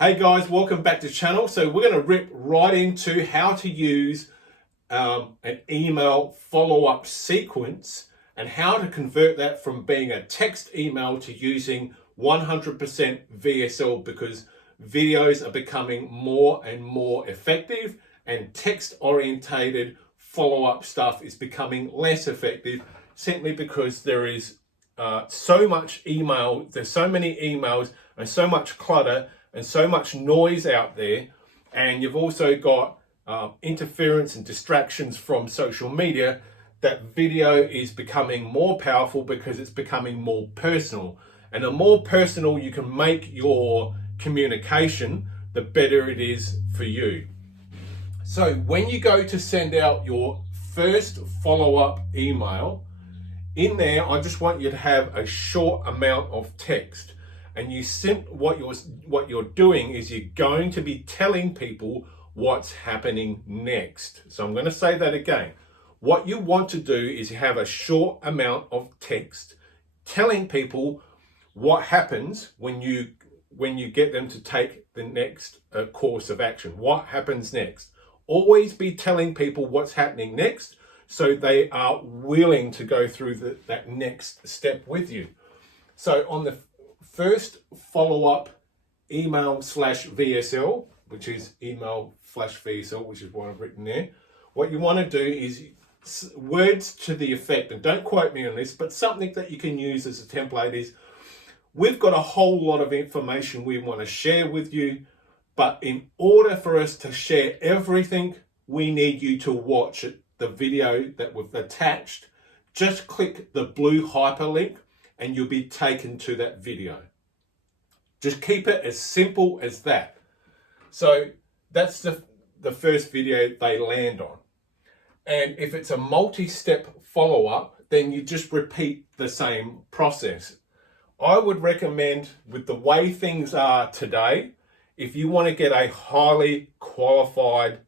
Hey guys, welcome back to the channel. So we're going to rip right into how to use an email follow-up sequence and how to convert that from being a text email to using 100% VSL, because videos are becoming more and more effective and text-orientated follow-up stuff is becoming less effective simply because there is so much email, there's so many emails and so much clutter and so much noise out there, and you've also got interference and distractions from social media, that video is becoming more powerful because it's becoming more personal. And the more personal you can make your communication, the better it is for you. So when you go to send out your first follow-up email, in there, I just want you to have a short amount of text. And what you're doing is you're going to be telling people what's happening next. So I'm going to say that again. What you want to do is you have a short amount of text telling people what happens when you get them to take the next course of action. What happens next? Always be telling people what's happening next, so they are willing to go through that next step with you. So on the first follow-up email slash VSL, which is email slash VSL, which is what I've written there, what you want to do is words to the effect, and don't quote me on this, but something that you can use as a template is, we've got a whole lot of information we want to share with you, but in order for us to share everything, we need you to watch the video that we've attached. Just click the blue hyperlink and you'll be taken to that video. Just keep it as simple as that. So that's the first video they land on. And if it's a multi-step follow-up, then you just repeat the same process. I would recommend, with the way things are today, if you want to get a highly qualified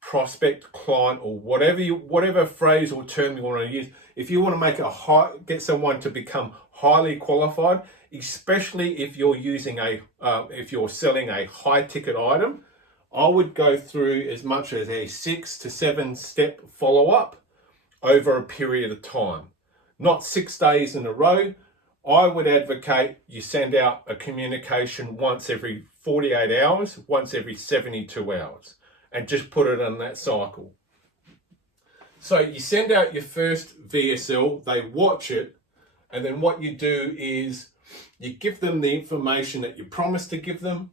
prospect, client, or whatever phrase or term you want to use, if you want to get someone to become highly qualified, especially if you're using if you're selling a high ticket item, I would go through as much as a 6 to 7 step follow up over a period of time, not 6 days in a row. I would advocate you send out a communication once every 48 hours, once every 72 hours, and just put it on that cycle. So you send out your first VSL, they watch it, and then what you do is you give them the information that you promised to give them,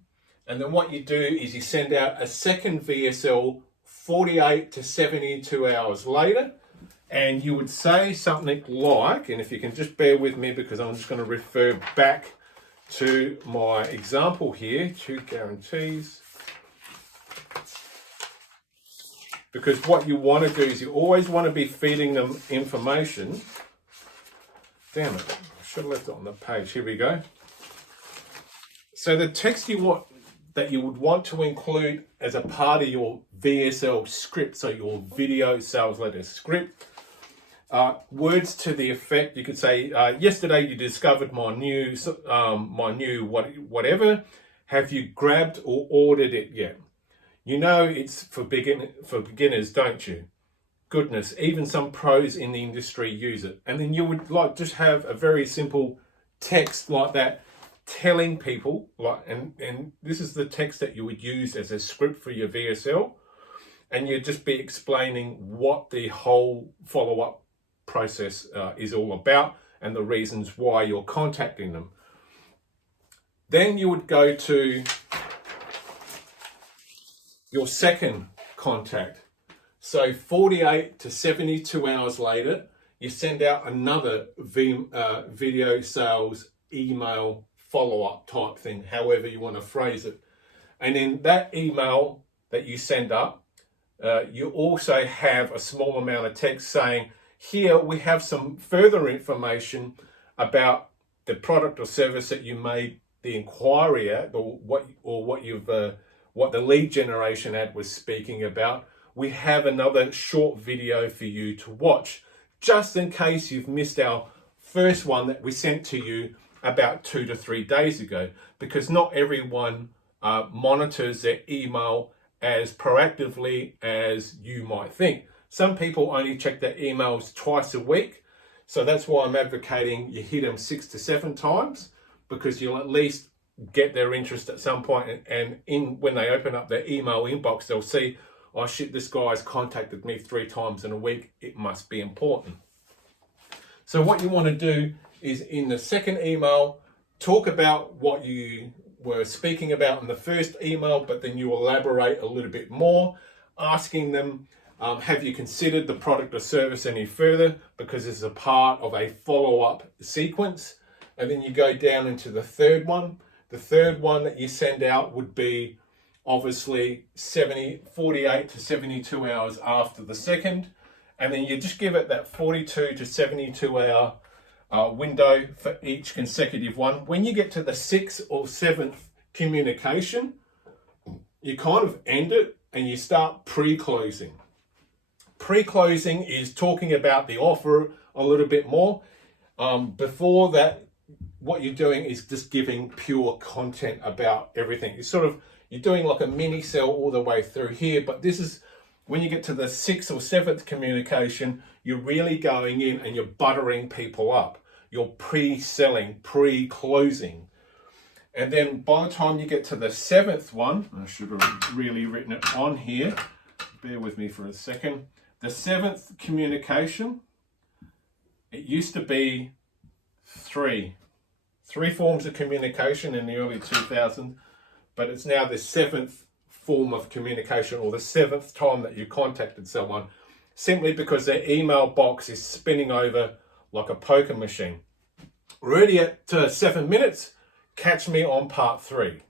and then what you do is you send out a second VSL 48 to 72 hours later, and you would say something like, and if you can just bear with me because I'm just going to refer back to my example here, 2 guarantees. Because what you want to do is you always want to be feeding them information. Damn it, I should have left it on the page. Here we go. So the text that you would want to include as a part of your VSL script, so your video sales letter script, words to the effect. You could say, yesterday you discovered my new whatever. Have you grabbed or ordered it yet? You know it's for beginners, don't you? Goodness, even some pros in the industry use it. And then you would just have a very simple text like that, telling people, and this is the text that you would use as a script for your VSL, and you'd just be explaining what the whole follow-up process is all about and the reasons why you're contacting them. Then you would go to your second contact. So 48 to 72 hours later, you send out another video sales email follow-up type thing, however you want to phrase it. And in that email that you send up, you also have a small amount of text saying, here we have some further information about the product or service that you made the inquiry at, or what the lead generation ad was speaking about. We have another short video for you to watch, just in case you've missed our first one that we sent to you about 2 to 3 days ago, because not everyone monitors their email as proactively as you might think. Some people only check their emails twice a week. So that's why I'm advocating you hit them 6 to 7 times, because you'll at least get their interest at some point, and when they open up their email inbox, they'll see, oh shit, this guy's contacted me 3 times in a week. It must be important. So what you want to do is, in the second email, talk about what you were speaking about in the first email, but then you elaborate a little bit more, asking them, have you considered the product or service any further? Because this is a part of a follow-up sequence. And then you go down into the third one. The third one that you send out would be obviously 48 to 72 hours after the second. And then you just give it that 42 to 72 hour window for each consecutive one. When you get to the 6th or 7th communication, you kind of end it and you start pre-closing. Pre-closing is talking about the offer a little bit more. Before that, what you're doing is just giving pure content about everything. You're doing like a mini sell all the way through here, but this is when you get to the 6th or 7th communication, you're really going in and you're buttering people up. You're pre-selling, pre-closing. And then by the time you get to the 7th one, I should have really written it on here. Bear with me for a second. The 7th communication, it used to be three forms of communication in the early 2000s, but it's now the 7th form of communication, or the 7th time that you contacted someone, simply because their email box is spinning over like a poker machine. We're already at 7 minutes. Catch me on part 3.